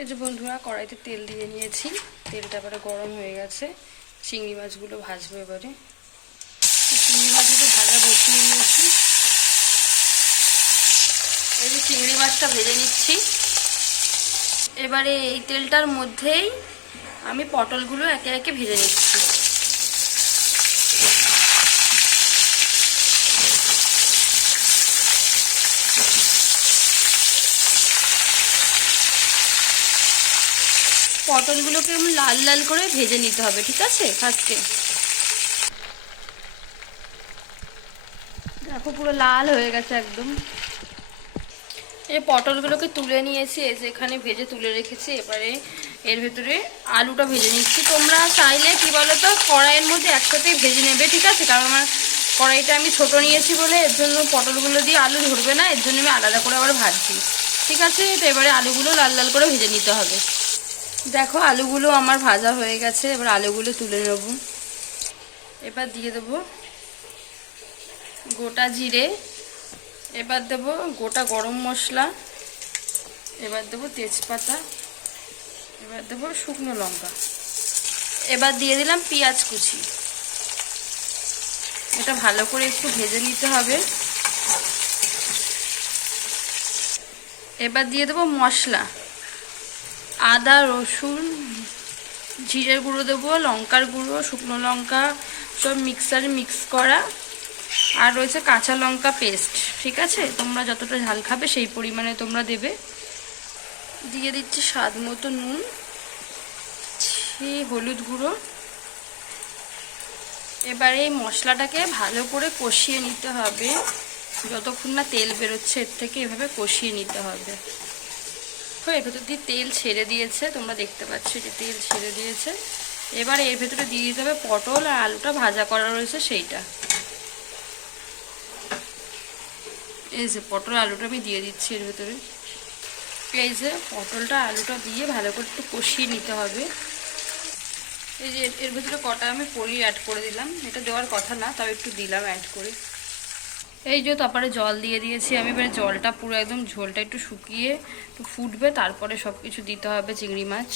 এই যে বন্ধুরা, কড়াইতে তেল দিয়ে নিয়েছি। তেলটা এবারে গরম হয়ে গেছে। চিংড়ি মাছগুলো ভাজবো এবারে। চিংড়ি মাছগুলো ভাজা বসিয়ে নিয়েছি। এই যে চিংড়ি মাছটা ভেজে নিচ্ছি। এবারে এই তেলটার মধ্যেই আমি পটলগুলো একে একে ভেজে নিচ্ছি। পটলগুলোকে লাল লাল করে ভেজে নিতে হবে, ঠিক আছে? ফার্স্টে। দেখো, পুরো লাল হয়ে গেছে একদম। এই পটলগুলোকে তুলে নিয়েছি, এই এখানে ভেজে তুলে রেখেছি, এবারে এর ভেতরে আলুটা ভেজে নিচ্ছি। তোমরা চাইলে, কি বলো তো কড়াইয়ের মধ্যে একসাথে ভেজে নেবে, ঠিক আছে? কারণ আমার কড়াইটা আমি ছোট নিয়েছি বলে এর জন্য পটলগুলো দিয়ে আলু ধরবে না, এর জন্য আমি আলাদা করে আবার ভাজছি। ঠিক আছে? তো এবারে আলুগুলো লাল লাল করে ভেজে নিতে হবে। দেখো, আলুগুলো আমার ভাজা হয়ে গেছে, এবার আলুগুলো তুলে নেব। এবার দিয়ে দেবো গোটা জিরে, এবার দেব গোটা গরম মশলা, এবার দেবো তেজপাতা, এবার দেবো শুকনো লঙ্কা। এবার দিয়ে দিলাম পেঁয়াজ কুচি। এটা ভালো করে একটু ভেজে নিতে হবে। এবার দিয়ে দেবো মশলা। আদা, রসুন, জিরের গুঁড়ো দেবো, লঙ্কার গুঁড়ো, শুকনো লঙ্কা, সব মিক্সারে মিক্স করা। আর রয়েছে কাঁচা লঙ্কা পেস্ট ঠিক আছে? তোমরা যতটা ঝাল খাবে সেই পরিমাণে তোমরা দেবে। দিয়ে দিচ্ছি স্বাদ মতো নুন হলুদ গুঁড়ো। এবারে এই মশলাটাকে ভালো করে কষিয়ে নিতে হবে। যতক্ষণ না তেল বেরোচ্ছে, এর থেকে এভাবে কষিয়ে নিতে হবে। তো এর ভেতর দিয়ে তেল ছেড়ে দিয়েছে, তোমরা দেখতে পাচ্ছ যে তেল ছেড়ে দিয়েছে। এবার এর ভেতরে দিয়ে দিতে হবে পটল আর আলুটা ভাজা করা রয়েছে সেইটা। এই যে পটল আলুটা আমি দিয়ে দিচ্ছি এর ভেতরে। এই যে পটলটা আলুটা দিয়ে ভালো করে একটু কষিয়ে নিতে হবে। এই যে এর ভেতরে কটা আমি পনির অ্যাড করে দিলাম। এটা দেওয়ার কথা না তাও একটু দিলাম অ্যাড করে। এই যে তারপরে জল দিয়ে দিয়েছি আমি, এবারে জলটা পুরো একদম ঝোলটা একটু শুকিয়ে একটু ফুটবে, তারপরে সব কিছু দিতে হবে চিংড়ি মাছ।